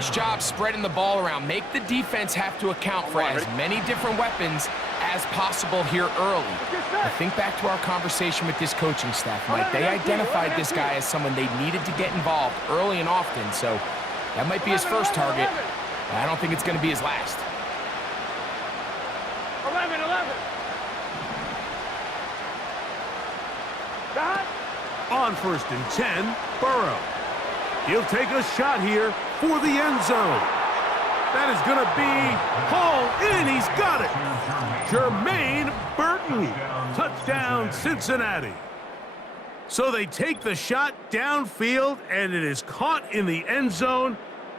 nice job spreading the ball around. Make the defense have to account for as many different weapons as possible here early. I think back to our conversation with this coaching staff, Mike. They identified this guy as someone they needed to get involved early and often, so that might be his first target. But I don't think it's going to be his last. 11. On 1st and 10, Burrow. He'll take a shot here for the end zone. That is going to be hauled in. He's got it. Jermaine Burton. Touchdown, Cincinnati. So they take the shot downfield, and it is caught in the end zone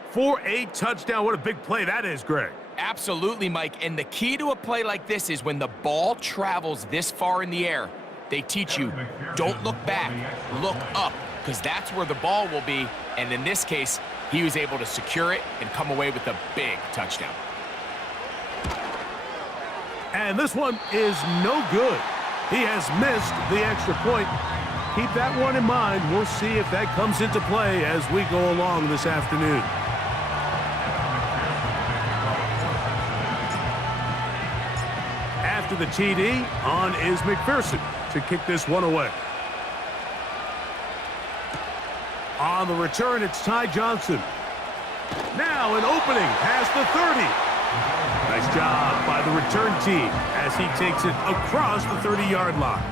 for a touchdown. What a big play that is, Greg. Absolutely, Mike. And the key to a play like this is when the ball travels this far in the air, they teach you, don't look back, look up, because that's where the ball will be. And in this case, he was able to secure it and come away with a big touchdown. And this one is no good. He has missed the extra point. Keep that one in mind. We'll see if that comes into play as we go along this afternoon. After the TD, on is McPherson to kick this one away. On the return, it's Ty Johnson. Now an opening past the 30. Nice job by the return team as he takes it across the 30-yard line.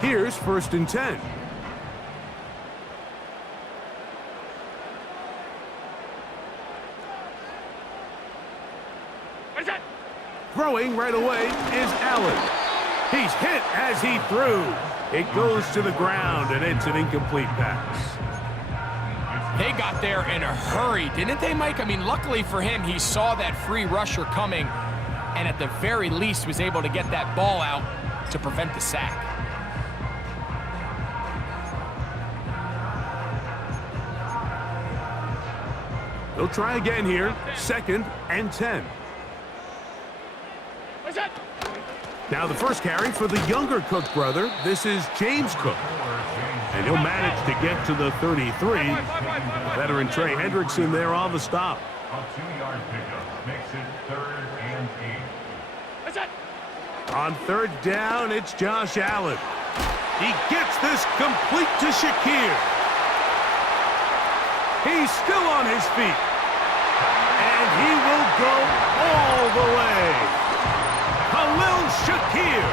Here's 1st and 10. Throwing right away is Allen. He's hit as he threw. It goes to the ground, and it's an incomplete pass. They got there in a hurry, didn't they, Mike? I mean, luckily for him, he saw that free rusher coming, and at the very least was able to get that ball out to prevent the sack. They'll try again here. 2nd and 10. Now the first carry for the younger Cook brother. This is James Cook. And he'll manage to get to the 33. Veteran Trey Hendrickson there on the stop. A 2-yard pickup makes it 3rd and 8. On 3rd down, it's Josh Allen. He gets this complete to Shakir. He's still on his feet. And he will go all the way. Khalil Shakir.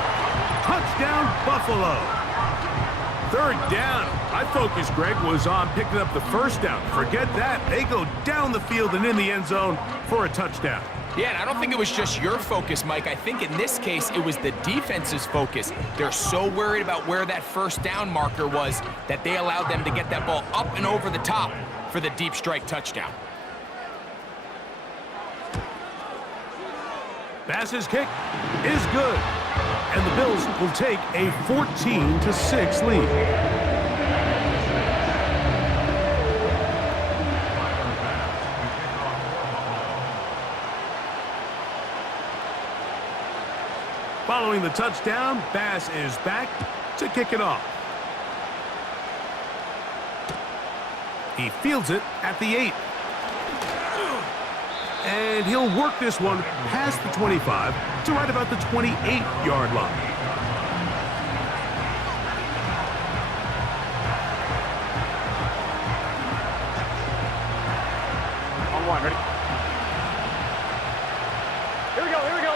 Touchdown, Buffalo. 3rd down. My focus, Greg, was on picking up the first down. Forget that. They go down the field and in the end zone for a touchdown. Yeah, and I don't think it was just your focus, Mike. I think in this case, it was the defense's focus. They're so worried about where that first down marker was that they allowed them to get that ball up and over the top for the deep strike touchdown. Bass's kick is good. And the Bills will take a 14-6 lead. Following the touchdown, Bass is back to kick it off. He fields it at the 8. And he'll work this one past the 25 to right about the 28-yard line. On 1, ready? Here we go, here we go.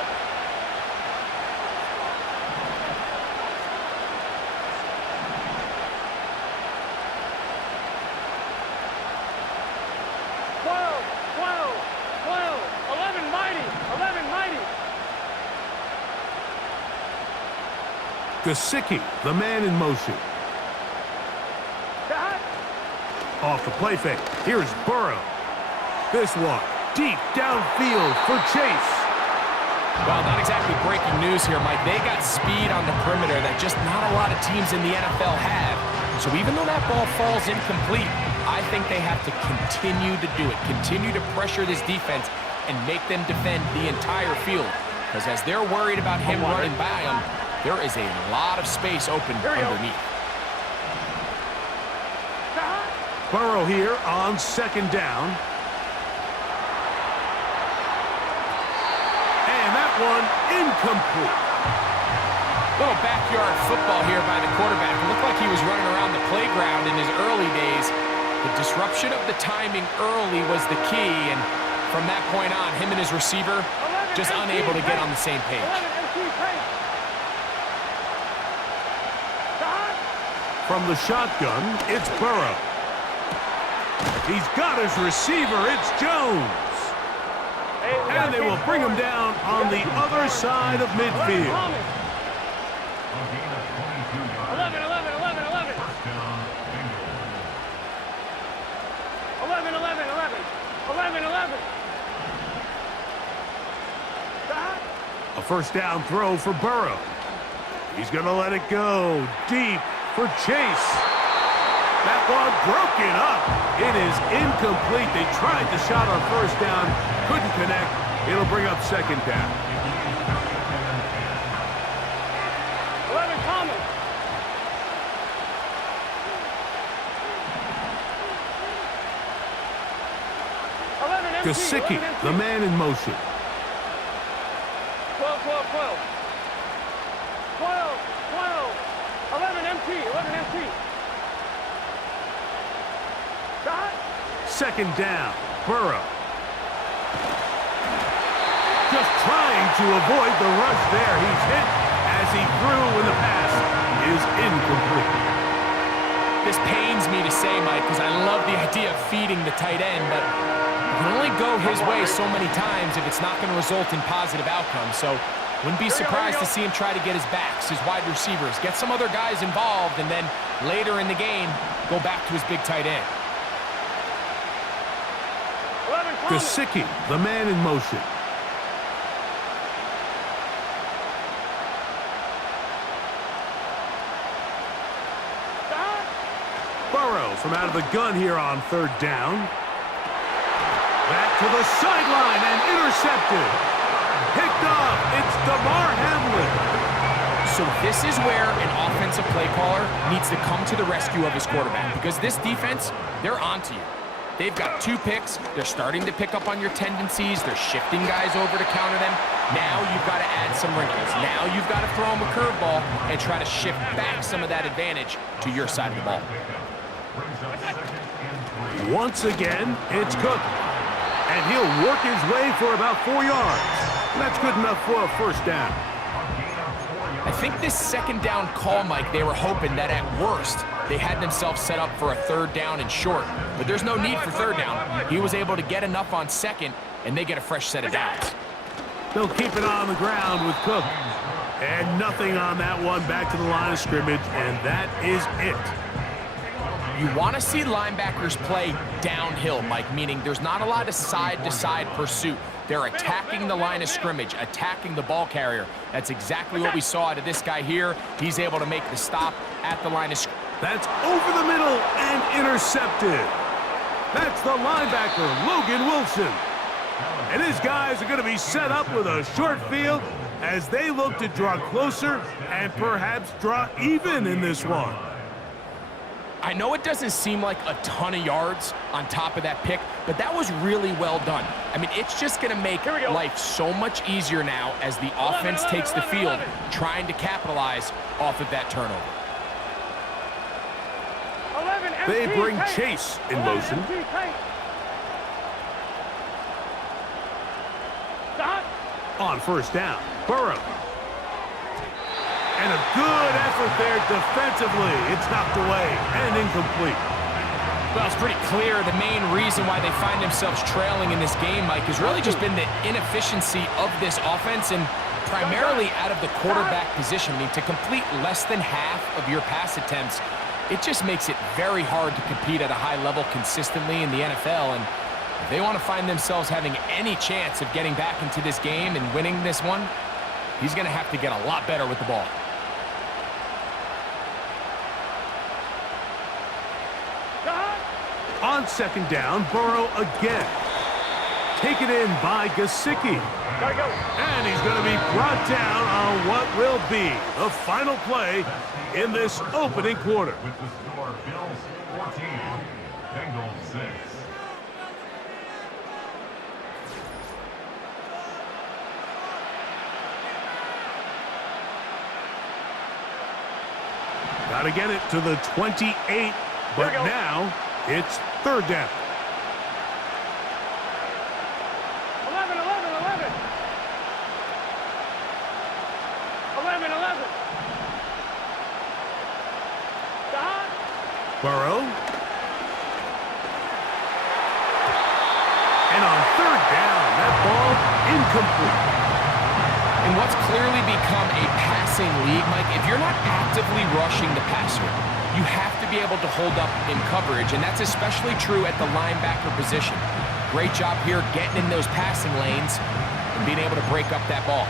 Gesicki, the man in motion. Off the play fake. Here's Burrow. This one deep downfield for Chase. Well, not exactly breaking news here, Mike. They got speed on the perimeter that just not a lot of teams in the NFL have. So even though that ball falls incomplete, I think they have to continue to do it. Continue to pressure this defense and make them defend the entire field. Because as they're worried about him running by them, there is a lot of space open underneath. Burrow here on second down. And that one incomplete. Little backyard football here by the quarterback. It looked like he was running around the playground in his early days. The disruption of the timing early was the key, and from that point on, him and his receiver just unable to get on the same page. From the shotgun, it's Burrow. He's got his receiver. It's Jones. And they will bring him down on the other side of midfield. 11. A first down throw for Burrow. He's going to let it go deep for Chase. That one broken up. It is incomplete. They tried the shot on first down, couldn't connect. It'll bring up second down. 11 Thomas. Gesicki, the man in motion. 12. 11 MT. Dot. Second down, Burrow. Just trying to avoid the rush there. He's hit as he threw when the pass is incomplete. This pains me to say, Mike, because I love the idea of feeding the tight end, but it can only go his way so many times if it's not going to result in positive outcomes. So wouldn't be surprised to see him try to get his backs, his wide receivers, get some other guys involved, and then later in the game, go back to his big tight end. Gesicki, the man in motion. Burrow from out of the gun here on third down. Back to the sideline and intercepted. Picked off. It's DeMar Hamlin. So this is where an offensive play caller needs to come to the rescue of his quarterback, because this defense, they're onto you. They've got 2 picks. They're starting to pick up on your tendencies. They're shifting guys over to counter them. Now you've got to add some wrinkles. Now you've got to throw them a curveball and try to shift back some of that advantage to your side of the ball. Once again, it's Cook. And he'll work his way for about 4 yards. That's good enough for a first down. I think this second down call, Mike, they were hoping that at worst they had themselves set up for a third down and short. But there's no need for third down. He was able to get enough on second, and they get a fresh set of downs. They'll keep it on the ground with Cook. And nothing on that one, back to the line of scrimmage, and that is it. You want to see linebackers play downhill, Mike, meaning there's not a lot of side-to-side pursuit. They're attacking the line of scrimmage, attacking the ball carrier. That's exactly what we saw out of this guy here. He's able to make the stop at the line of scrimmage. That's over the middle and intercepted. That's the linebacker, Logan Wilson. And his guys are going to be set up with a short field as they look to draw closer and perhaps draw even in this one. I know it doesn't seem like a ton of yards on top of that pick, but that was really well done. I mean, it's just going to make life so much easier now as the offense takes the field, trying to capitalize off of that turnover. They bring Chase in motion. On first down, Burrow. And a good effort there defensively. It's knocked away and incomplete. Well, it's pretty clear the main reason why they find themselves trailing in this game, Mike, has really just been the inefficiency of this offense and primarily out of the quarterback position. I mean, to complete less than half of your pass attempts, it just makes it very hard to compete at a high level consistently in the NFL. And if they want to find themselves having any chance of getting back into this game and winning this one, he's going to have to get a lot better with the ball. On second down, Burrow again. Taken in by Gesicki. And he's going to be brought down on what will be the final play in this opening quarter. With the score, Bills 14, Bengals 6. Got to get it to the 28, but now it's third down. 11, 11, 11. 11, 11. Stop. Burrow. And on third down, that ball incomplete. In what's clearly become a passing league, Mike, if you're not actively rushing the passer, you have to be able to hold up in coverage, and that's especially true at the linebacker position. Great job here getting in those passing lanes and being able to break up that ball.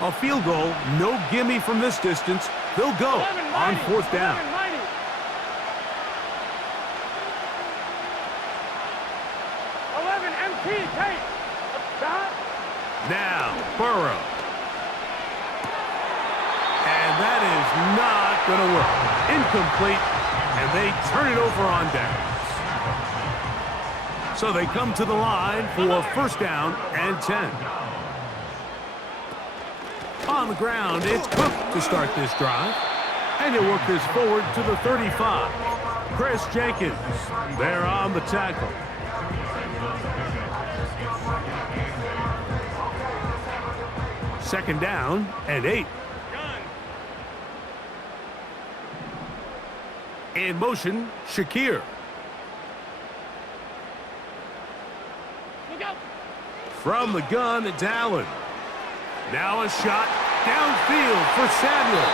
A field goal, no gimme from this distance. They'll go on fourth down. 11, MT, take. Stop. Now, Burrow. And that is not going to work. Incomplete, and they turn it over on downs. So they come to the line for first down and 10. On the ground, it's Cook to start this drive. And he'll work this forward to the 35. Chris Jenkins there on the tackle. Second down and 8. In motion, Shakir. Look out. From the gun, it's Allen. Now a shot downfield for Samuel.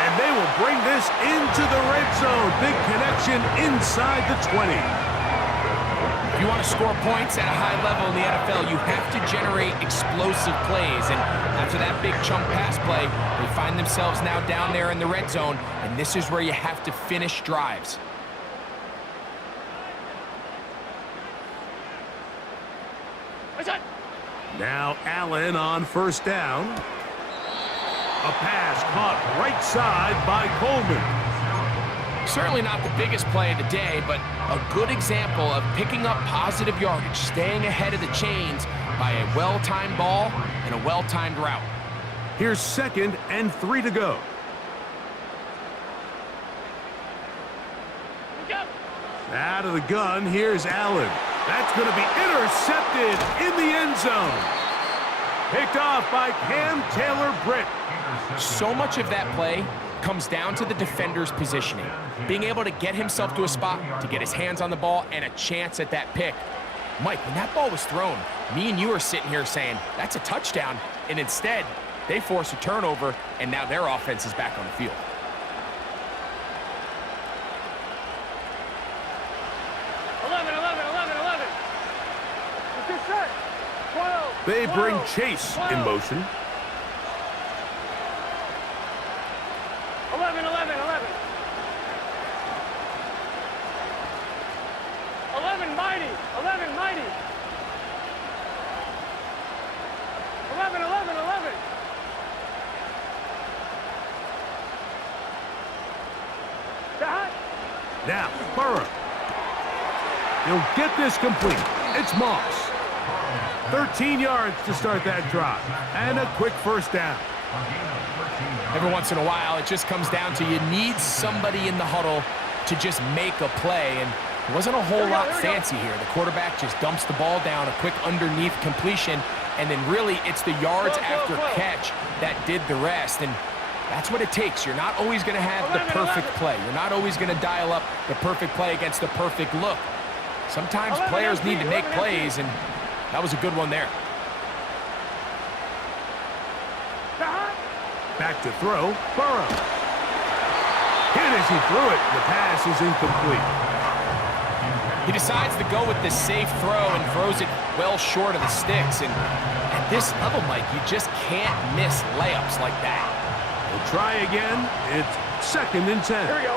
And they will bring this into the red zone. Big connection inside the 20. If you want to score points at a high level in the NFL, you have to generate explosive plays. And after that big chunk pass play, they find themselves now down there in the red zone. And this is where you have to finish drives. Now Allen on first down. A pass caught right side by Coleman. Certainly not the biggest play of the day, but a good example of picking up positive yardage, staying ahead of the chains by a well-timed ball and a well-timed route. Here's second and 3 to go. Out of the gun, here's Allen. That's going to be intercepted in the end zone. Picked off by Cam Taylor-Britt. So much of that play comes down to the defender's positioning, being able to get himself to a spot, to get his hands on the ball, and a chance at that pick. Mike, when that ball was thrown, me and you are sitting here saying, that's a touchdown, and instead, they force a turnover, and now their offense is back on the field. They bring Chase in motion. 11, 11, 11. 11, mighty. 11, mighty. 11, 11, 11. Stop. Now, Burrow. He'll get this complete. It's Moss. 13 yards to start that drive. And a quick first down. Every once in a while, it just comes down to you need somebody in the huddle to just make a play. And it wasn't a whole lot fancy here. The quarterback just dumps the ball down, a quick underneath completion, and then really it's the yards after catch that did the rest. And that's what it takes. You're not always going to have the perfect play. You're not always going to dial up the perfect play against the perfect look. Sometimes players need to make plays, and that was a good one there. Back to throw, Burrow. Hit as he threw it. The pass is incomplete. He decides to go with the safe throw and throws it well short of the sticks. And at this level, Mike, you just can't miss layups like that. We'll try again. It's 2nd and 10. Here we go.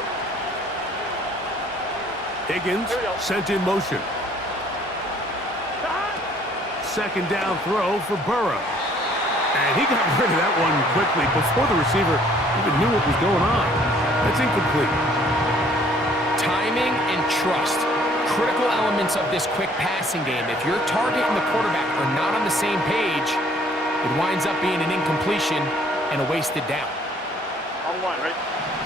Higgins Here we go. sent in motion. The hot. 2nd down throw for Burrow. And he got rid of that one quickly before the receiver even knew what was going on. That's incomplete. Timing and trust. Critical elements of this quick passing game. If your target and the quarterback are not on the same page, it winds up being an incompletion and a wasted down. On one, right?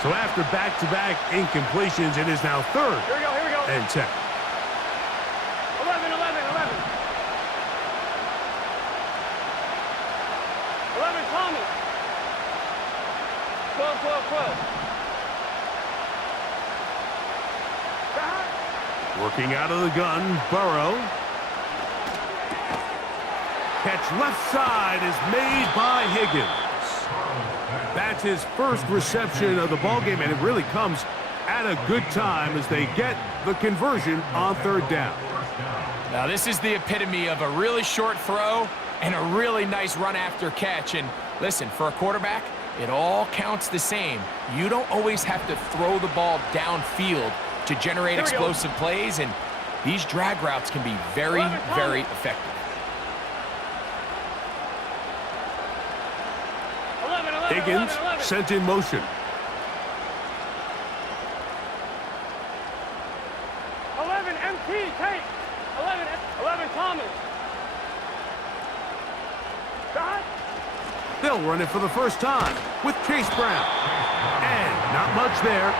So after back-to-back incompletions, it is now 3rd Here we go, here we go. and 10. 11, 11, 11. 11, Thomas. 12, 12, 12. The hot. Working out of the gun, Burrow. Catch left side is made by Higgins. That's his first reception of the ballgame, and it really comes at a good time as they get the conversion on 3rd down. Now this is the epitome of a really short throw and a really nice run after catch. And listen, for a quarterback, it all counts the same. You don't always have to throw the ball downfield to generate explosive plays, and these drag routes can be very, very effective. 11, 11, Higgins 11, 11. sent in motion. 11, MT, take. 11, 11, Thomas. The hot. They'll run it for the first time with Chase Brown. And not much there.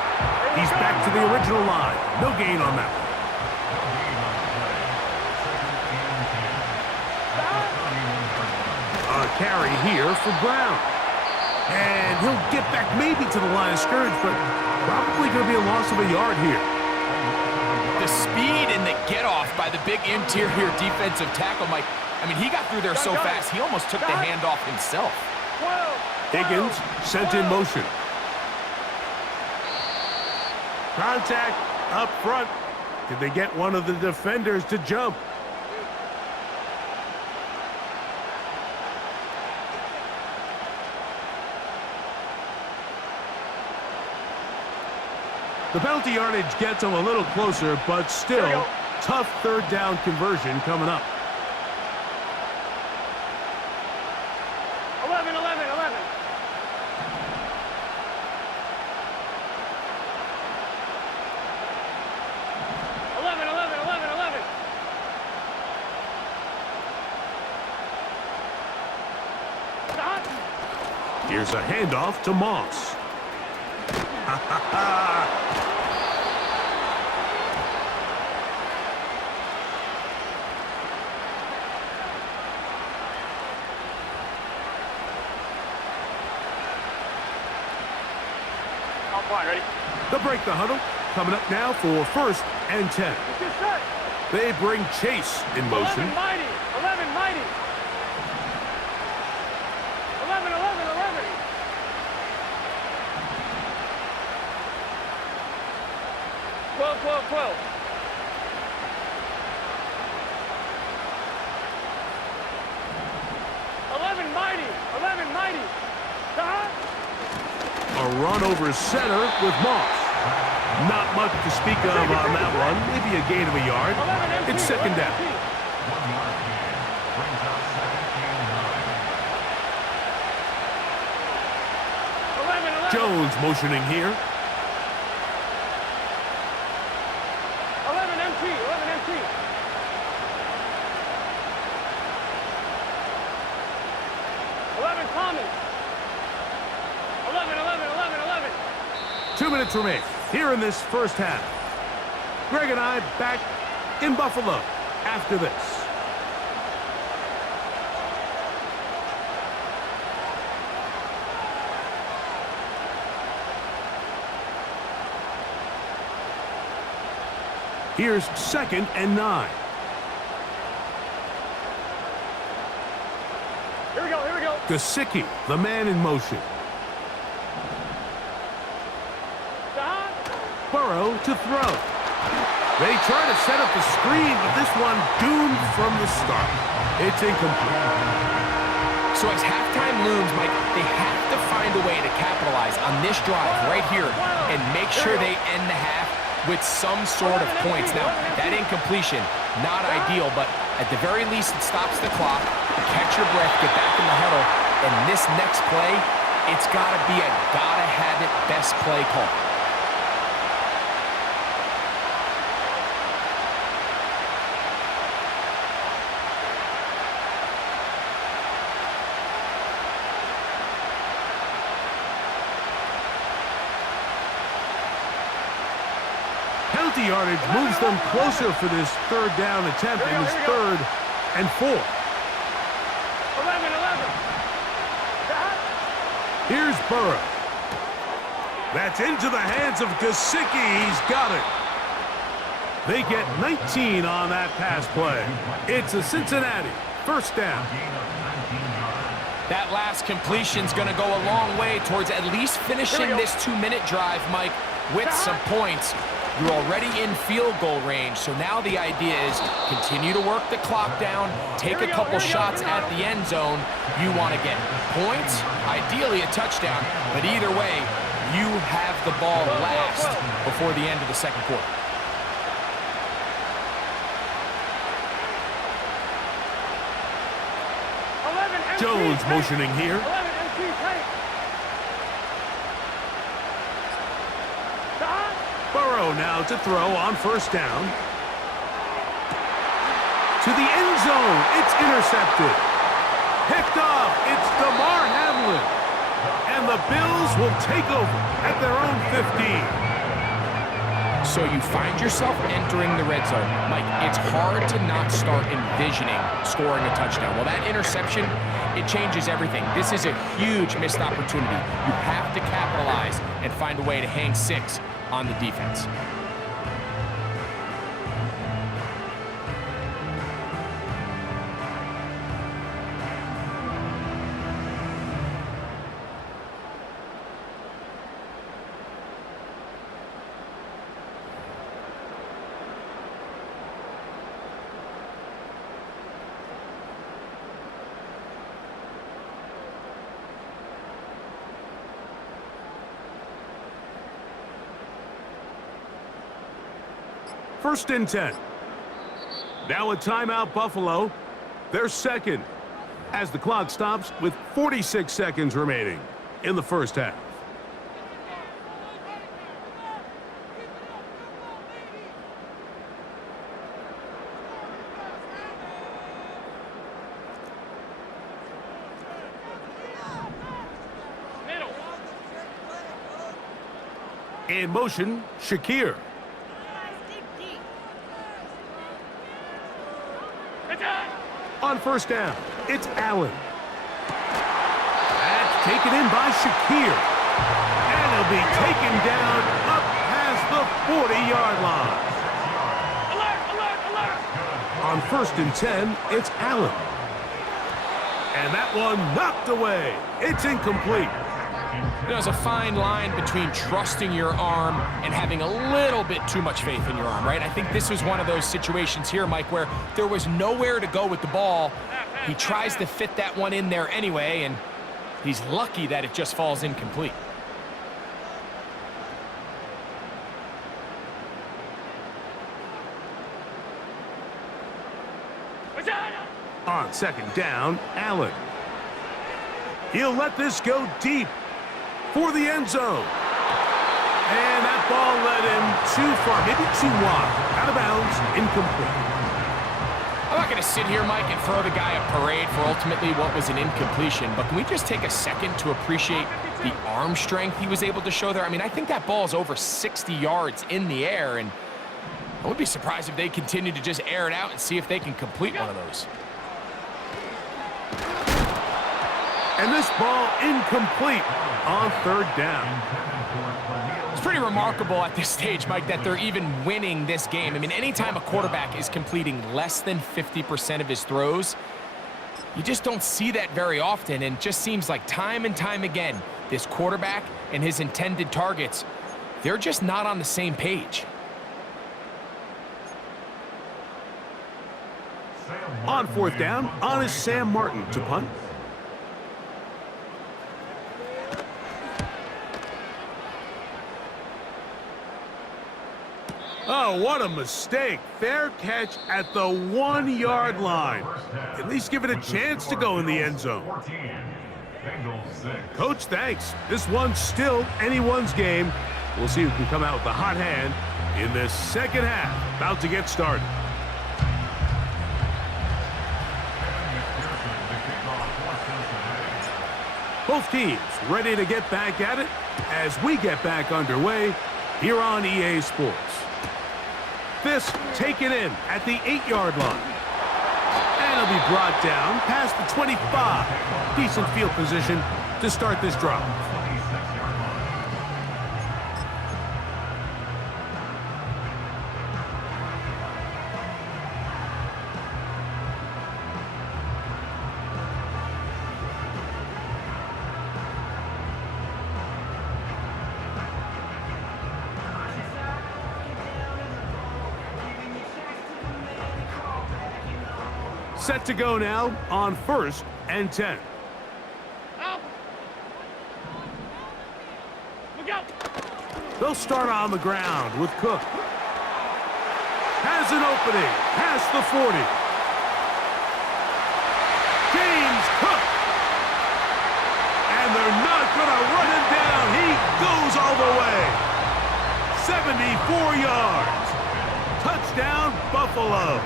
He's back to the original line. No gain on that one. A carry here for Brown. And he'll get back maybe to the line of scrimmage, but probably going to be a loss of a yard here. The speed and the get-off by the big interior defensive tackle, Mike. I mean, he got through there so fast, he almost took the handoff himself. 12, Higgins sent in motion. Contact up front. Did they get one of the defenders to jump? The penalty yardage gets them a little closer, but still, tough 3rd down conversion coming up. 11, 11, 11. 11, 11, 11, 11. The hot. Here's a handoff to Moss. On point, ready? They'll break the huddle. Coming up now for 1st and 10. Get set. They bring Chase in motion. 11, mighty. 11, mighty. 11, 11, 11. 12, 12, 12. 11, mighty. 11, mighty. The hot. A run over center with Moss. Not much to speak of on that one. Maybe a gain of a yard. 11, MT, It's 2nd 11, down. MT. 1 yard gain. Brings up 2nd and 9. 11, 11. Jones motioning here. 11 MT, 11 MT. 11 Thomas. 11, 11, 11, 11. 2 minutes remain here in this 1st half. Greg and I back in Buffalo after this. Here's 2nd and 9. Here we go, here we go. Gesicki, the man in motion. Stop. Burrow to throw. They try to set up the screen, but this one doomed from the start. It's incomplete. So as halftime looms, Mike, they have to find a way to to capitalize on this drive right here and make sure they end the half with some sort of points. Now, that incompletion, not ideal, but at the very least, it stops the clock. Catch your breath, get back in the huddle, and this next play, it's got to be a gotta-have-it best play call. Penalty yardage moves them closer for this third down attempt in this 3rd and 4. 11. Here's Burrow. That's into the hands of Gesicki. He's got it. They get 19 on that pass play. It's a Cincinnati first down. That last completion's going to go a long way towards at least finishing this 2-minute drive, Mike, with some points. You're already in field goal range, so now the idea is continue to work the clock down, take a couple shots at the end zone. You want to get points, ideally a touchdown, but either way, you have the ball last before the end of the second quarter. Jones motioning here. Burrow now to throw on first down. To the end zone. It's intercepted. Picked off. It's DeMar Hamlin. And the Bills will take over at their own 15. So you find yourself entering the red zone. Mike, it's hard to not start envisioning scoring a touchdown. Well, that interception, it changes everything. This is a huge missed opportunity. You have to capitalize and find a way to hang 6 on the defense. First and 10. Now a timeout, Buffalo. They're second as the clock stops with 46 seconds remaining in the first half. In motion, Shakir. On first down, it's Allen. That's taken in by Shakir. And he'll be taken down up past the 40-yard line. On first and 10, it's Allen. And that one knocked away. It's incomplete. There's a fine line between trusting your arm and having a little bit too much faith in your arm, right? I think this was one of those situations here, Mike, where there was nowhere to go with the ball. He tries to fit that one in there anyway, and he's lucky that it just falls incomplete. On second down, Allen. He'll let this go deep for the end zone. And that ball led him too far, maybe too wide. Out of bounds, incomplete. I'm not going to sit here, Mike, and throw the guy a parade for ultimately what was an incompletion, but can we just take a second to appreciate the arm strength he was able to show there? I mean, I think that ball is over 60 yards in the air, and I would be surprised if they continue to just air it out and see if they can complete one of those. And this ball incomplete on third down. It's pretty remarkable at this stage, Mike, that they're even winning this game. I mean, anytime a quarterback is completing less than 50% of his throws, you just don't see that very often, and it just seems like time and time again, this quarterback and his intended targets, they're just not on the same page. On fourth down, on is Sam Martin to punt. Oh, what a mistake. Fair catch at the 1-yard line. At least give it a chance to go in the end zone. Coach, thanks. This one's still anyone's game. We'll see who can come out with the hot hand in this second half. About to get started. Both teams ready to get back at it as we get back underway here on EA Sports. This taken in at the 8-yard line. And it'll be brought down past the 25. Decent field position to start this drive. Set to go now on 1st and 10. Out. Look out. They'll start on the ground with Cook. Has an opening past the 40. James Cook. And they're not going to run him down. He goes all the way. 74 yards. Touchdown, Buffalo.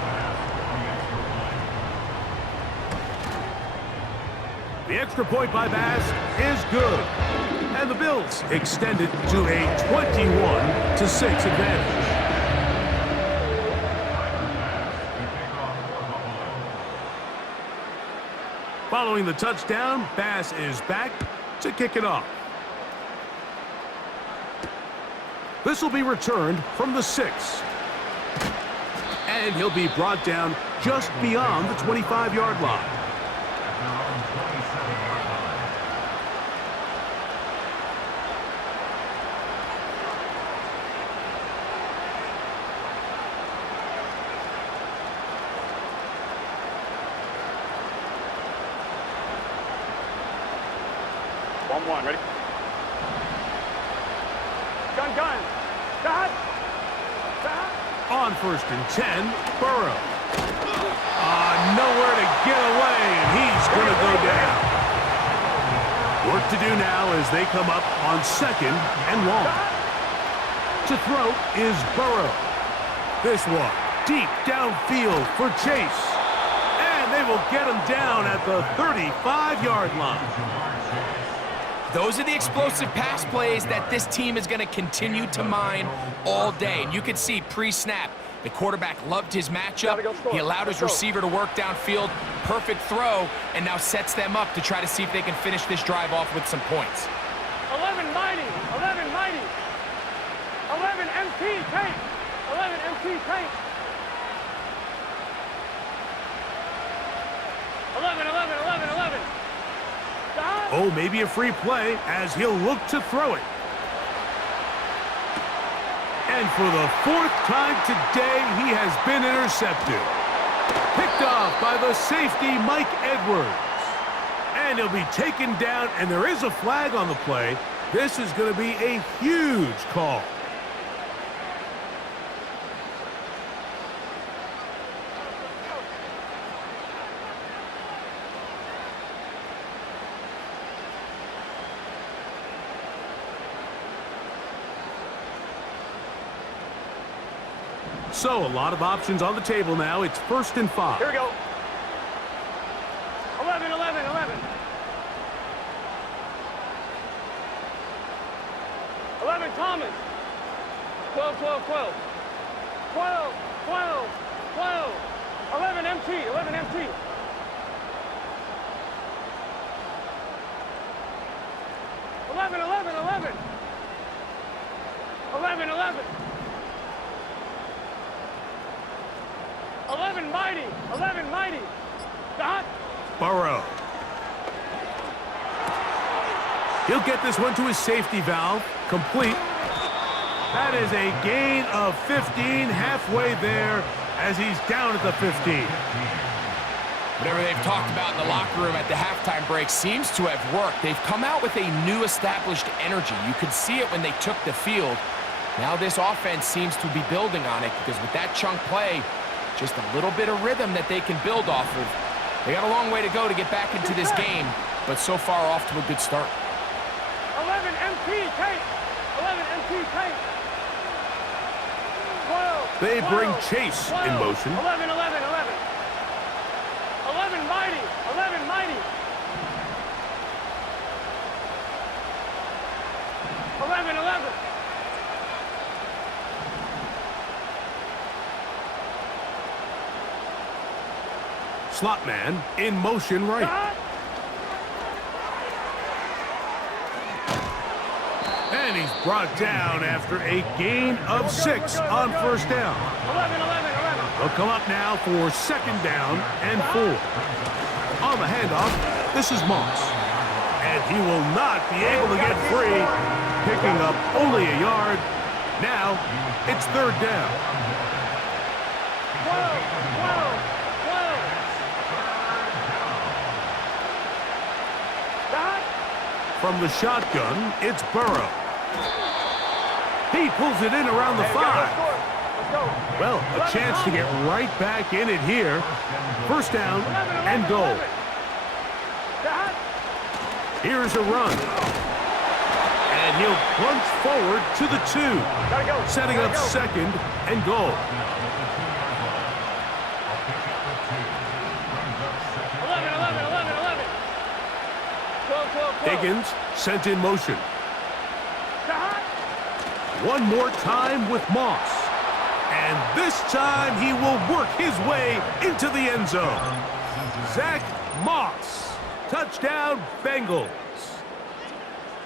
The extra point by Bass is good. And the Bills extend it to a 21-6 advantage. Following the touchdown, Bass is back to kick it off. This will be returned from the 6. And he'll be brought down just beyond the 25-yard line. One, ready? Gun. Dot. On 1st and 10, Burrow. Nowhere to get away, and he's going to go down. Work to do now as they come up on 2nd and long. To throw is Burrow. This one deep downfield for Chase. And they will get him down at the 35-yard line. Those are the explosive pass plays that this team is going to continue to mine all day. And you can see pre-snap, the quarterback loved his matchup. He allowed his receiver to work downfield. Perfect throw, and now sets them up to try to see if they can finish this drive off with some points. 11 mighty. 11 mighty. 11 MT tank. 11 MT tank. 11. Oh, maybe a free play as he'll look to throw it. And for the 4th time today, he has been intercepted. Picked off by the safety, Mike Edwards. And he'll be taken down, and there is a flag on the play. This is going to be a huge call. So, a lot of options on the table now. It's 1st and 5. Here we go. 11. 11 Thomas. 12. 11 MT. 11 mighty. Dot. Burrow. He'll get this one to his safety valve. Complete. That is a gain of 15, halfway there as he's down at the 15. Whatever they've talked about in the locker room at the halftime break seems to have worked. They've come out with a new established energy. You could see it when they took the field. Now this offense seems to be building on it because with that chunk play, just a little bit of rhythm that they can build off of. They got a long way to go to get back into this game, but so far off to a good start. 11 MT, take. 11 MT, take. 12. They bring 12, Chase 12, in motion. 11, 11, 11. 11 mighty. 11 mighty. 11, 11. Slot man in motion right. And he's brought down after a gain of 6 on first down. 11, 11, 11. They'll come up now for second down and 4. On the handoff, this is Moss. And he will not be able to get free, picking up only a yard. Now, it's third down. 12, 12, 12. Dot. From the shotgun, it's Burrow. He pulls it in around the 5. Let's go. Well, a chance to get right back in it here. First down and goal. Dot. Here's a run. And he'll plunge forward to the 2. Gotta go. Setting up second and goal. 11, 11, 11, 11. 12, 12, 12. Higgins sent in motion. Dot. One more time with Moss. And this time he will work his way into the end zone. Zach Moss. Touchdown, Bengals.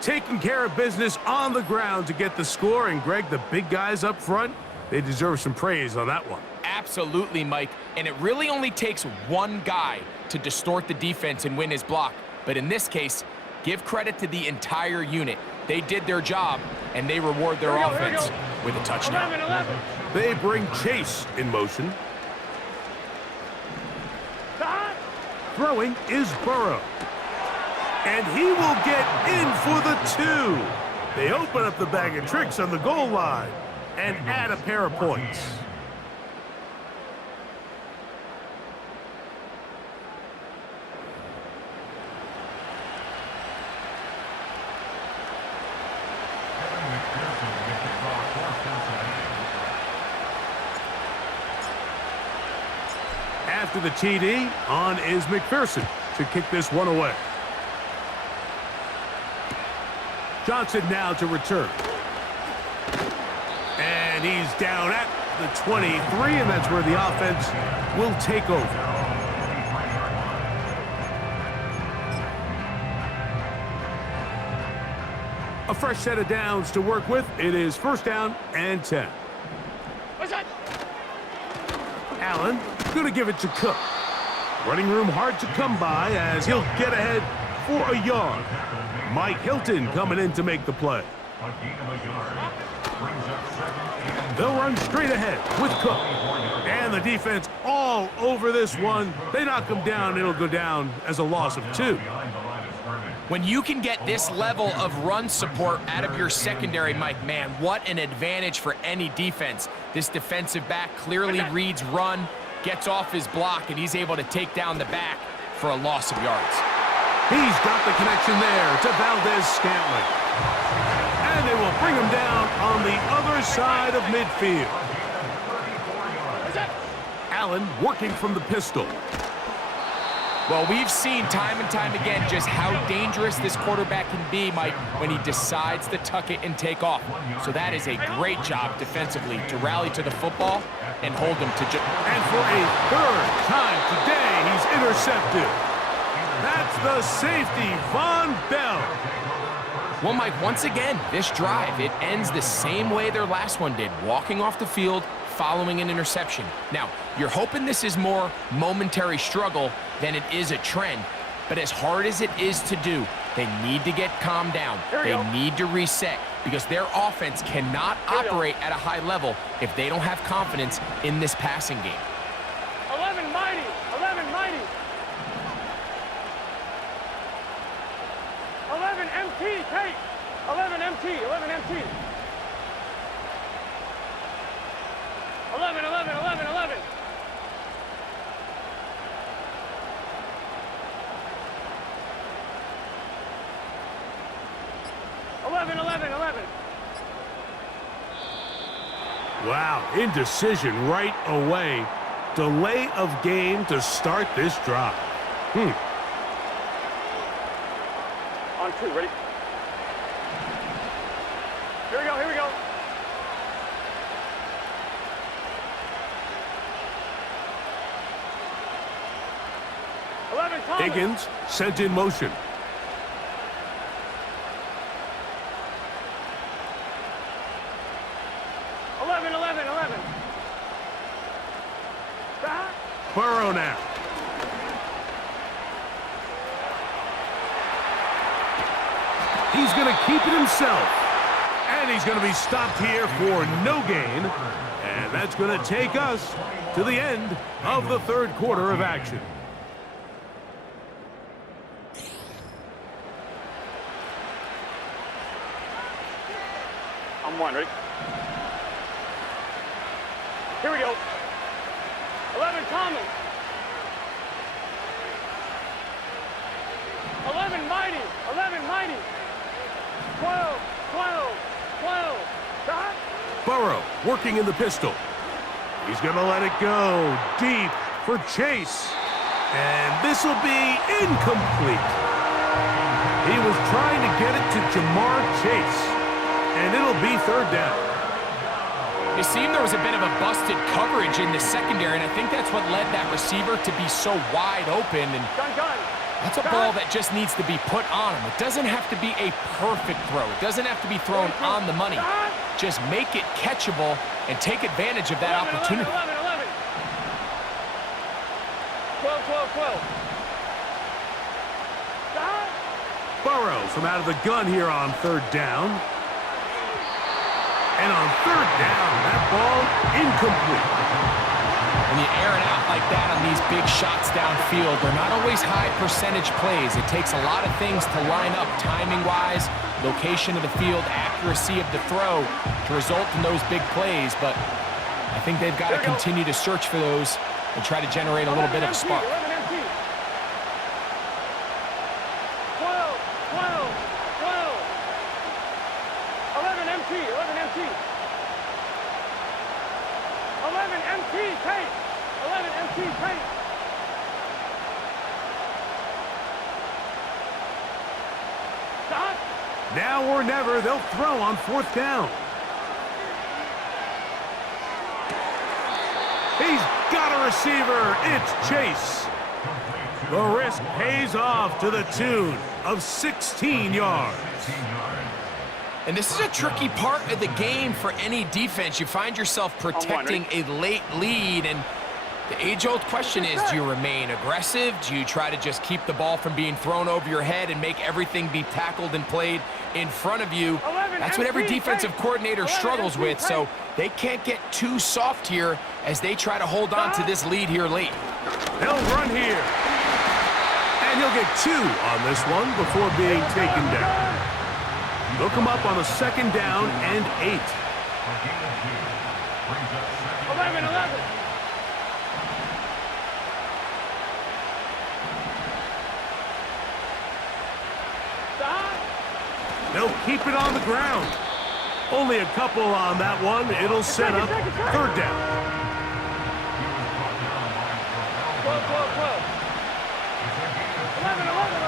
Taking care of business on the ground to get the score. And, Greg, the big guys up front, they deserve some praise on that one. Absolutely, Mike. And it really only takes one guy to distort the defense and win his block. But in this case, give credit to the entire unit. They did their job, and they reward their offense with a touchdown. 11, 11. They bring Chase in motion. Dot. Throwing is Burrow. And he will get in for the 2. They open up the bag of tricks on the goal line and add a pair of points. After the TD, on is McPherson to kick this one away. Johnson now to return. And he's down at the 23, and that's where the offense will take over. A fresh set of downs to work with. It is first down and 10. What's that? Allen going to give it to Cook. Running room hard to come by as he'll get ahead for a yard. Mike Hilton coming in to make the play. They'll run straight ahead with Cook. And the defense all over this one. They knock him down. It'll go down as a loss of 2. When you can get this level of run support out of your secondary, Mike, man, what an advantage for any defense. This defensive back clearly reads run, gets off his block, and he's able to take down the back for a loss of yards. He's got the connection there to Valdez-Scantling. And they will bring him down on the other side of midfield. Allen working from the pistol. Well, we've seen time and time again just how dangerous this quarterback can be, Mike, when he decides to tuck it and take off. So that is a great job defensively to rally to the football and hold him to just... And for a third time today, he's intercepted. That's the safety, Von Bell. Well, Mike, once again, this drive, it ends the same way their last one did, walking off the field, following an interception. Now, you're hoping this is more momentary struggle than it is a trend, but as hard as it is to do, they need to get calmed down. They need to reset because their offense cannot operate at a high level if they don't have confidence in this passing game. 11 mighty. 11 mighty. 11 MT, take. 11 MT. 11 MT. 11, 11, 11, 11. 11, 11, 11. Wow, indecision right away. Delay of game to start this drive. On 2, ready? Here we go, here we go. Thomas. Higgins sent in motion. Burrow now. He's going to keep it himself. And he's going to be stopped here for no gain. And that's going to take us to the end of the third quarter of action. I'm one, ready? Here we go. 11, Thomas. 11, Mighty. 11, Mighty. 12, 12, 12. Dot. Burrow working in the pistol. He's going to let it go deep for Chase. And this will be incomplete. He was trying to get it to Jamar Chase. And it'll be third down. It seemed there was a bit of a busted coverage in the secondary, and I think that's what led that receiver to be so wide open. And that's a ball that just needs to be put on him. It doesn't have to be a perfect throw. It doesn't have to be thrown on the money. Just make it catchable and take advantage of that opportunity. 11, 11, 11. 12, 12, 12. Burrow from out of the gun here on third down. And on third down, that ball incomplete. When you air it out like that on these big shots downfield, they're not always high percentage plays. It takes a lot of things to line up timing-wise, location of the field, accuracy of the throw to result in those big plays. But I think they've got to continue to search for those and try to generate a little bit of a spark. 11 MT, Tate. 11 MT, Tate. Stop. Now or never, they'll throw on fourth down. He's got a receiver. It's Chase. The risk pays off to the tune of 16 yards. And this is a tricky part of the game for any defense. You find yourself protecting a late lead, and the age-old question is, do you remain aggressive? Do you try to just keep the ball from being thrown over your head and make everything be tackled and played in front of you? That's what every defensive coordinator struggles with, so they can't get too soft here as they try to hold on to this lead here late. They'll run here. And he'll get 2 on this one before being taken down. They'll come up on a second down and 8. 11, 11. They'll keep it on the ground. Only a couple on that one. It'll set up third down. 12, 12, 12. 11, 11, 11.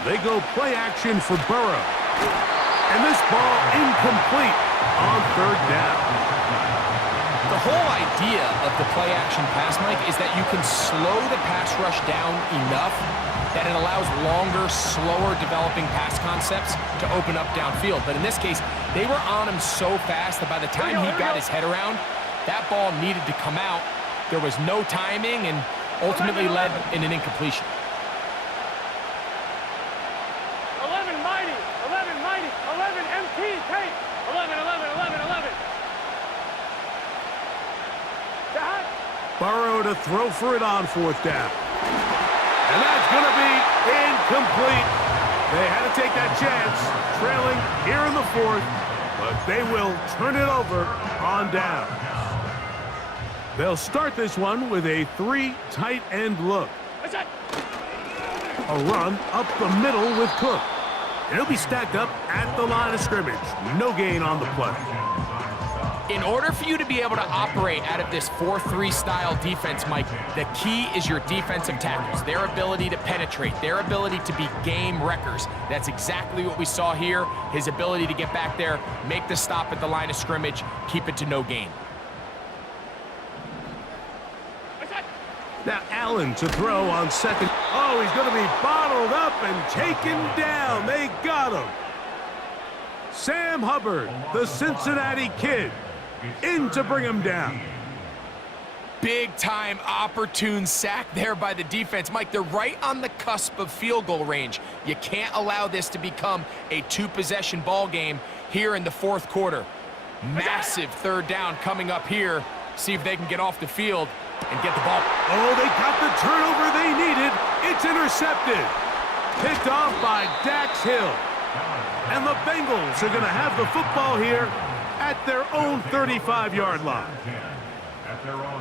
They go play action for Burrow. And this ball incomplete on third down. The whole idea of the play action pass, Mike, is that you can slow the pass rush down enough that it allows longer, slower developing pass concepts to open up downfield. But in this case, they were on him so fast that by the time he got his head around, that ball needed to come out. There was no timing and ultimately led in an incompletion. 11 MT, Tate. 11, 11, 11, 11. Dot. Burrow to throw for it on fourth down. And that's going to be incomplete. They had to take that chance, trailing here in the fourth. but they will turn it over on down. They'll start this one with a 3 tight end look. A run up the middle with Cook. And he'll be stacked up at the line of scrimmage. No gain on the play. In order for you to be able to operate out of this 4-3 style defense, Mike, the key is your defensive tackles, their ability to penetrate, their ability to be game wreckers. That's exactly what we saw here, his ability to get back there, make the stop at the line of scrimmage, keep it to no gain. Now Allen to throw on second. Oh, he's going to be bottled up and taken down. They got him. Sam Hubbard, the Cincinnati Kid, in to bring him down. Big time opportune sack there by the defense. Mike, they're right on the cusp of field goal range. You can't allow this to become a 2-possession ball game here in the fourth quarter. Massive third down coming up here. See if they can get off the field and get the ball. Oh, they got the turnover they needed. It's intercepted. Picked off by Dax Hill. And the Bengals are going to have the football here at their own 35-yard line.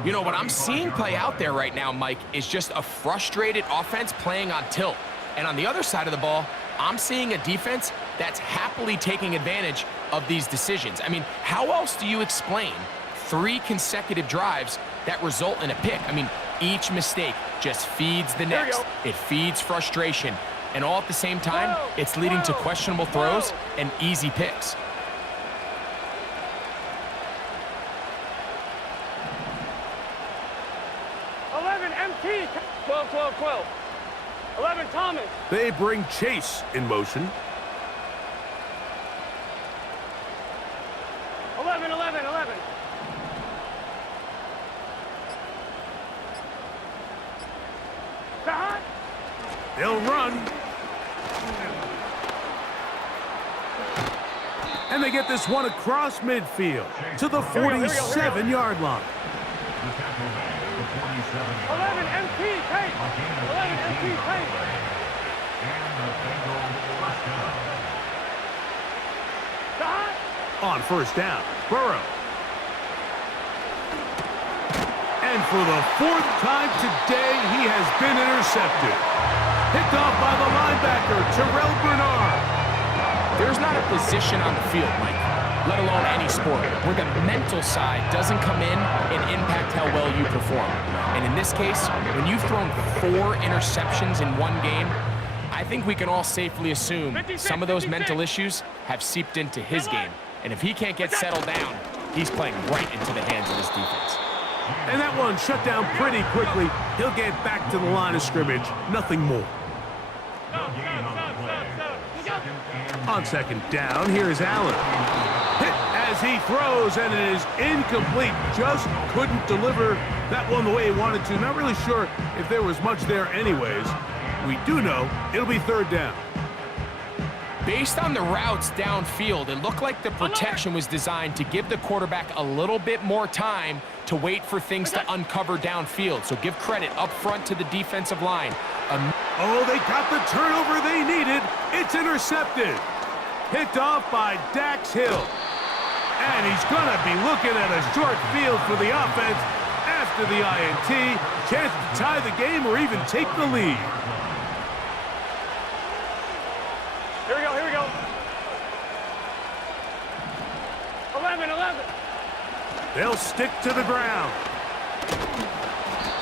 You know, what I'm seeing play out there right now, Mike, is just a frustrated offense playing on tilt. And on the other side of the ball, I'm seeing a defense that's happily taking advantage of these decisions. I mean, how else do you explain 3 consecutive drives that result in a pick? I mean, each mistake just feeds the next. It feeds frustration. And all at the same time, it's leading to questionable throws and easy picks. MT, 12, 12, 12. 11, Thomas. They bring Chase in motion. 11, 11, 11. They'll run. And they get this one across midfield to the 47-yard line. 11 MT, take. 11 MT, take. On first down, Burrow. And for the 4th time today, he has been intercepted. Picked off by the linebacker, Terrell Bernard. There's not a position on the field, Mike, let alone any sport, where the mental side doesn't come in and impact how well you perform. And in this case, when you've thrown 4 interceptions in one game, I think we can all safely assume some of those mental issues have seeped into his game. And if he can't get settled down, he's playing right into the hands of his defense. And that one shut down pretty quickly. He'll get back to the line of scrimmage, nothing more. On second down, here's Allen. Hit as he throws, and it is incomplete. Just couldn't deliver that one the way he wanted to. Not really sure if there was much there anyways. We do know it'll be 3rd down. Based on the routes downfield, it looked like the protection was designed to give the quarterback a little bit more time to wait for things to uncover downfield. So give credit up front to the defensive line. Oh, they got the turnover they needed. It's intercepted. Picked off by Dax Hill. And he's going to be looking at a short field for the offense after the INT. Chance to tie the game or even take the lead. Here we go, here we go. 11, 11. They'll stick to the ground.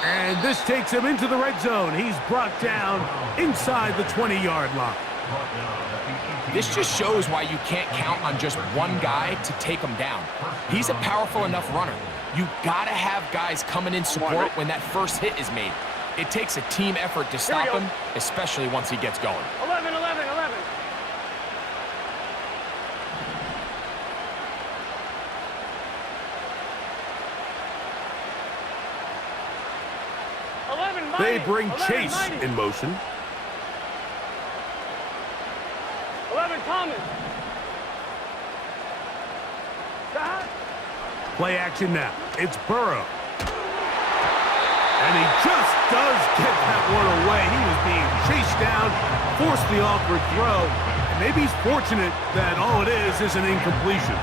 And this takes him into the red zone. He's brought down inside the 20-yard line. This just shows why you can't count on just one guy to take him down. He's a powerful enough runner. You gotta have guys coming in support when that first hit is made. It takes a team effort to stop him, especially once he gets going. 11, 11, 11. They bring Chase in motion. 11, Thomas. Play action now. It's Burrow. And he just does get that one away. He was being chased down, forced the awkward throw. Maybe he's fortunate that all it is an incompletion.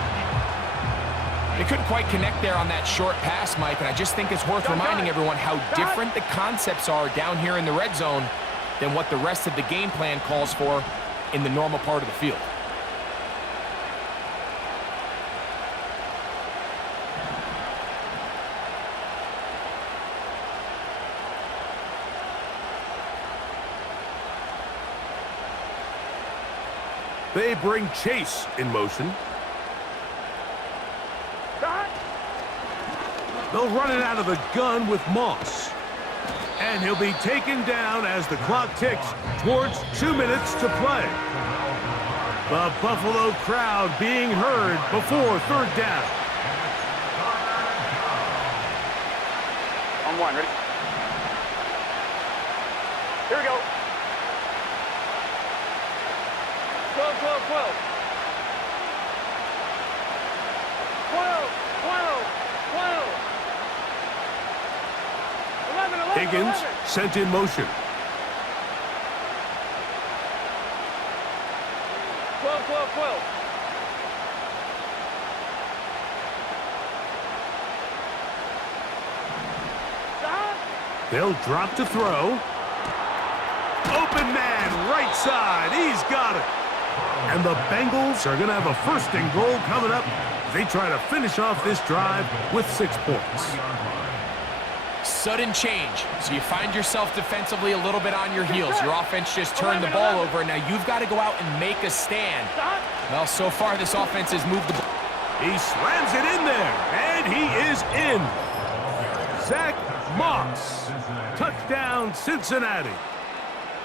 They couldn't quite connect there on that short pass, Mike, and I just think it's worth reminding everyone how different the concepts are down here in the red zone than what the rest of the game plan calls for in the normal part of the field. They bring Chase in motion. They'll run it out of the gun with Moss. And he'll be taken down as the clock ticks towards 2 minutes to play. The Buffalo crowd being heard before third down. On one, ready? Here we go. 12, 12, 12. 12, 12, 12. 11, 11, Higgins 11. sent in motion. 12, 12, 12. Stop. They'll drop to throw. Open man, right side. He's got it. And the Bengals are going to have a first and goal coming up. They try to finish off this drive with 6 points. Sudden change. So you find yourself defensively a little bit on your heels. Your offense just turned the ball over, and now you've got to go out and make a stand. Well, so far this offense has moved the ball. He slams it in there, and he is in. Zach Moss, touchdown Cincinnati.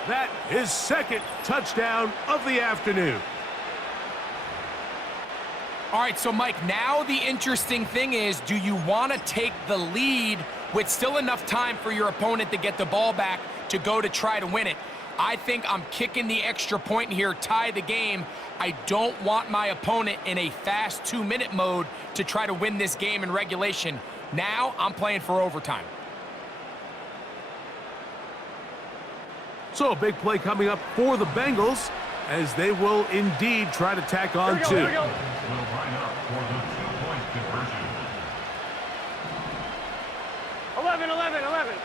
That his second touchdown of the afternoon. All right, so Mike, now the interesting thing is, do you want to take the lead with still enough time for your opponent to get the ball back to go to try to win it? I think I'm kicking the extra point here, tie the game. I don't want my opponent in a fast 2-minute mode to try to win this game in regulation. Now I'm playing for overtime. So a big play coming up for the Bengals as they will indeed try to tack on 2. Will line up for the 2-point conversion. 11, 11, 11.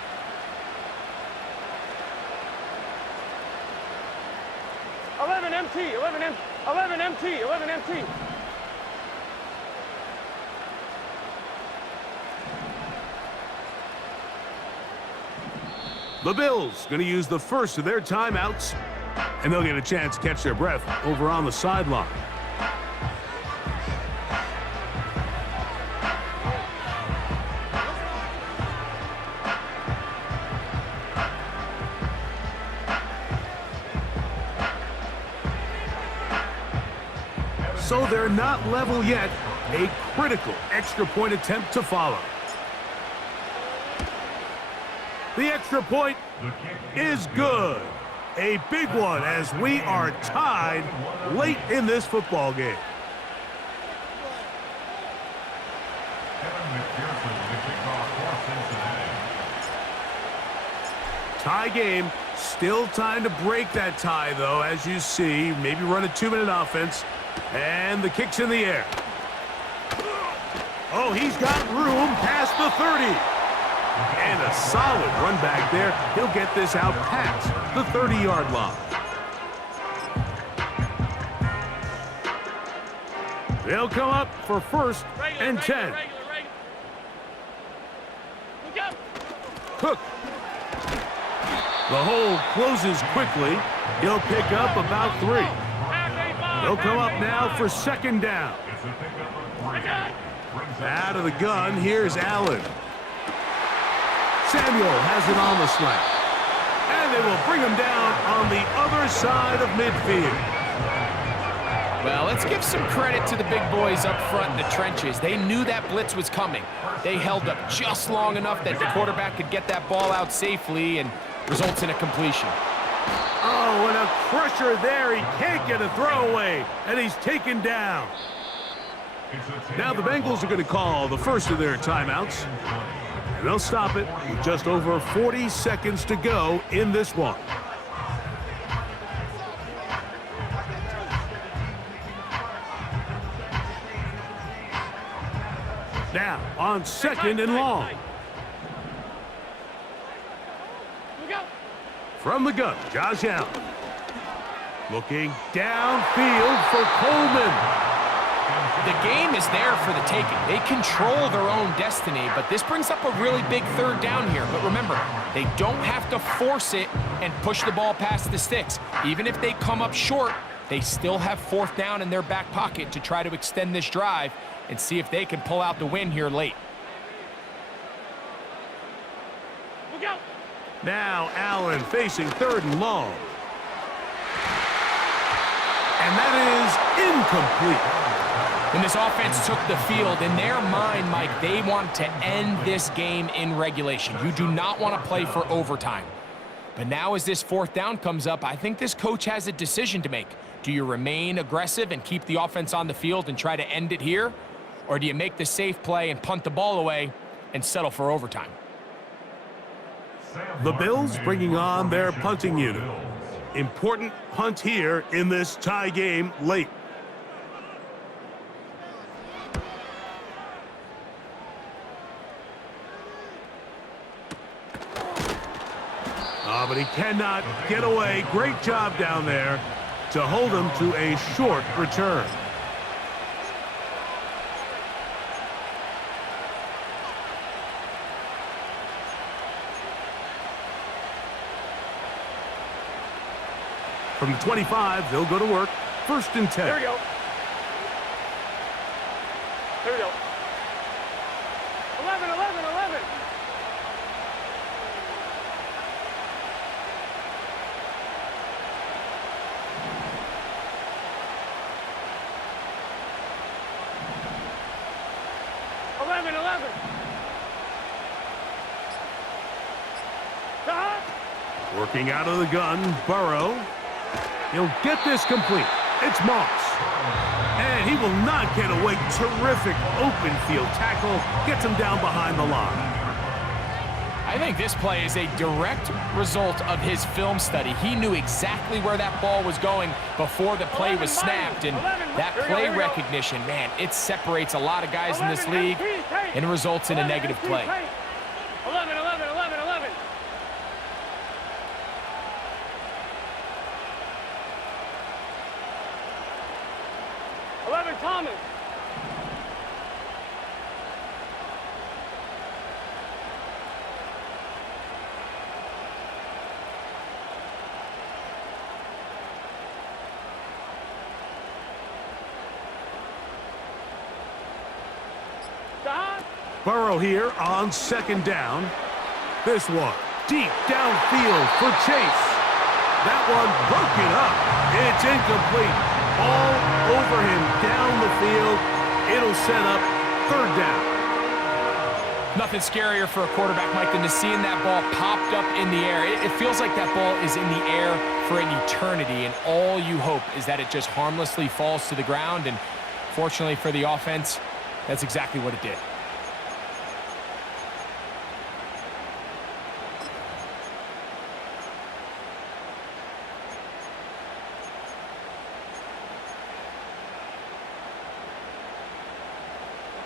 11 MT, 11 MT, 11 MT, 11 MT. The Bills going to use the first of their timeouts, and they'll get a chance to catch their breath over on the sideline. So they're not level yet. A critical extra point attempt to follow. The extra point is good. A big one as we are tied late in this football game. Tie game. Still time to break that tie, though, as you see. Maybe run a 2-minute offense. And the kick's in the air. Oh, he's got room past the 30. And a solid run back there. He'll get this out past the 30-yard line. They'll come up for first and 10. Cook. The hole closes quickly. He'll pick up about 3. They'll come up now for second down. Out of the gun, here's Allen. Samuel has it on the slant. And they will bring him down on the other side of midfield. Well, let's give some credit to the big boys up front in the trenches. They knew that blitz was coming. They held up just long enough that the quarterback could get that ball out safely and results in a completion. Oh, and a crusher there. He can't get a throwaway, and he's taken down. Now the Bengals are going to call the first of their timeouts. And they'll stop it with just over 40 seconds to go in this one. Now, on second and long. Look out. From the gun, Josh Allen. Looking downfield for Coleman. The game is there for the taking. They control their own destiny, but this brings up a really big third down here. But remember, they don't have to force it and push the ball past the sticks. Even if they come up short, they still have fourth down in their back pocket to try to extend this drive and see if they can pull out the win here late. Look out. Now Allen facing third and long. And that is incomplete. When this offense took the field, in their mind, Mike, they want to end this game in regulation. You do not want to play for overtime. But now as this fourth down comes up, I think this coach has a decision to make. Do you remain aggressive and keep the offense on the field and try to end it here? Or do you make the safe play and punt the ball away and settle for overtime? The Bills bringing on their punting unit. Important punt here in this tie game late. But he cannot get away. Great job down there to hold him to a short return. From the 25, they'll go to work. First and 10. Here we go. Here we go. 11, 11, 11. Working out of the gun, Burrow. He'll get this complete. It's Moss. And he will not get away. Terrific open field tackle. Gets him down behind the line. I think this play is a direct result of his film study. He knew exactly where that ball was going before the play was snapped. And that play recognition, man, it separates a lot of guys in this league and results in a negative play. 11, 11, 11, 11. Thomas. Burrow here on second down. This one deep downfield for Chase. That one broken up. It's incomplete. All over him down the field. It'll set up third down. Nothing scarier for a quarterback, Mike, than to seeing that ball popped up in the air. It feels like that ball is in the air for an eternity, and all you hope is that it just harmlessly falls to the ground. And fortunately for the offense, that's exactly what it did.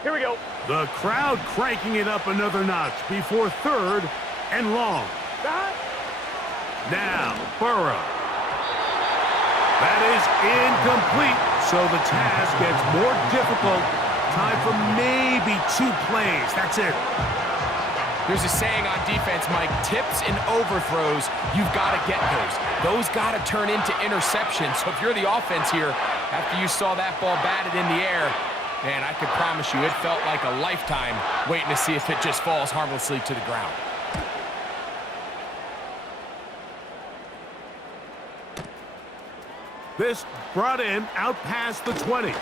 Here we go. The crowd cranking it up another notch before third and long. Now, Burrow. That is incomplete, so the task gets more difficult. Time for maybe 2 plays. That's it. There's a saying on defense, Mike, tips and overthrows, you've got to get those. Those got to turn into interceptions. So if you're the offense here, after you saw that ball batted in the air, man, I can promise you it felt like a lifetime waiting to see if it just falls harmlessly to the ground. This brought in out past the 20.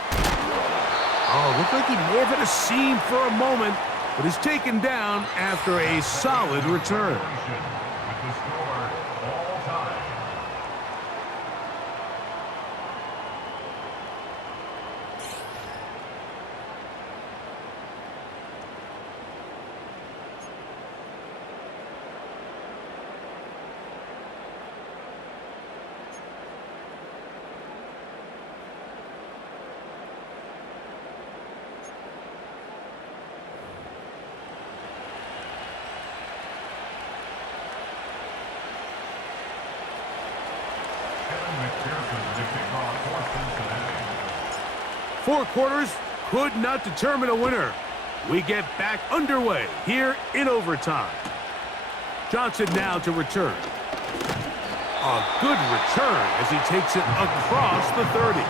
Oh, looked like he may have hit a seam for a moment, but is taken down after a solid return. With the score, all time. 4 quarters could not determine a winner. We get back underway here in overtime. Johnson now to return. A good return as he takes it across the 30.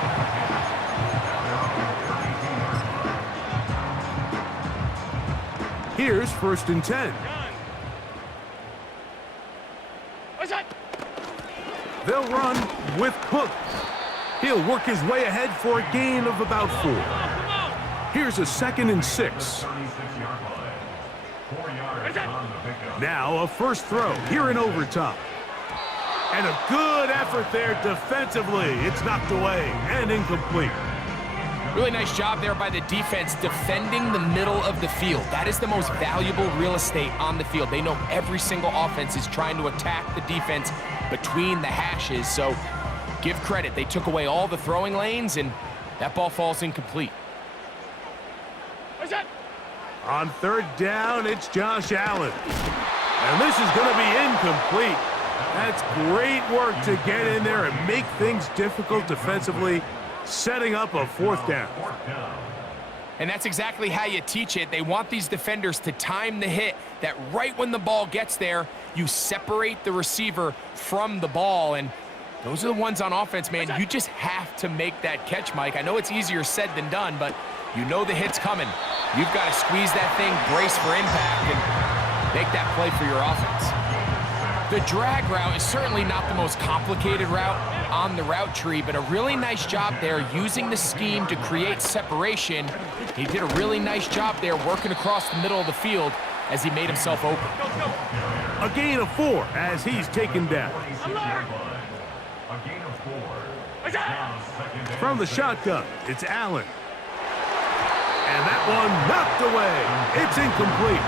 Here's 1st and 10. They'll run with Cook. He'll work his way ahead for a gain of about 4. Here's a 2nd and 6. Now a first throw here in overtime. And a good effort there defensively. It's knocked away and incomplete. Really nice job there by the defense defending the middle of the field. That is the most valuable real estate on the field. They know every single offense is trying to attack the defense between the hashes. So give credit. They took away all the throwing lanes, and that ball falls incomplete. On 3rd down, it's Josh Allen. And this is going to be incomplete. That's great work to get in there and make things difficult defensively, setting up a 4th down. And that's exactly how you teach it. They want these defenders to time the hit, that right when the ball gets there, you separate the receiver from the ball. And those are the ones on offense, man. You just have to make that catch, Mike. I know it's easier said than done, but you know the hit's coming. You've got to squeeze that thing, brace for impact, and make that play for your offense. The drag route is certainly not the most complicated route on the route tree, but a really nice job there using the scheme to create separation. He did a really nice job there working across the middle of the field as he made himself open. A gain of 4 as he's taken down. From the shotgun, it's Allen. And that one knocked away. It's incomplete.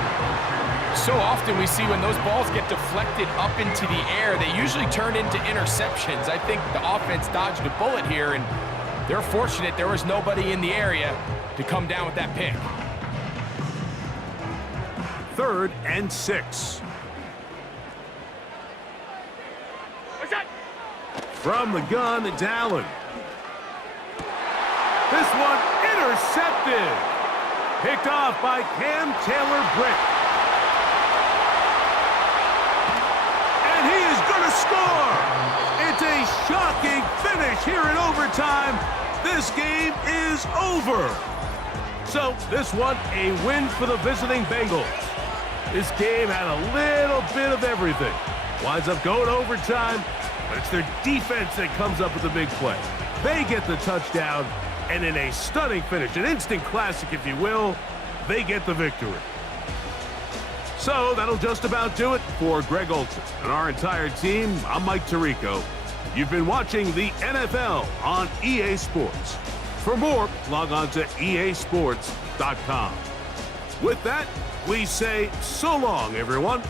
So often we see when those balls get deflected up into the air, they usually turn into interceptions. I think the offense dodged a bullet here, and they're fortunate there was nobody in the area to come down with that pick. 3rd and 6. From the gun, it's Allen. This one intercepted. Picked off by Cam Taylor-Britt. And he is going to score. It's a shocking finish here in overtime. This game is over. So this one, a win for the visiting Bengals. This game had a little bit of everything. Winds up going overtime, but it's their defense that comes up with the big play. They get the touchdown, and in a stunning finish, an instant classic, if you will, they get the victory. So that'll just about do it for Greg Olson and our entire team. I'm Mike Tirico. You've been watching the NFL on EA Sports. For more, log on to easports.com. With that, we say so long, everyone.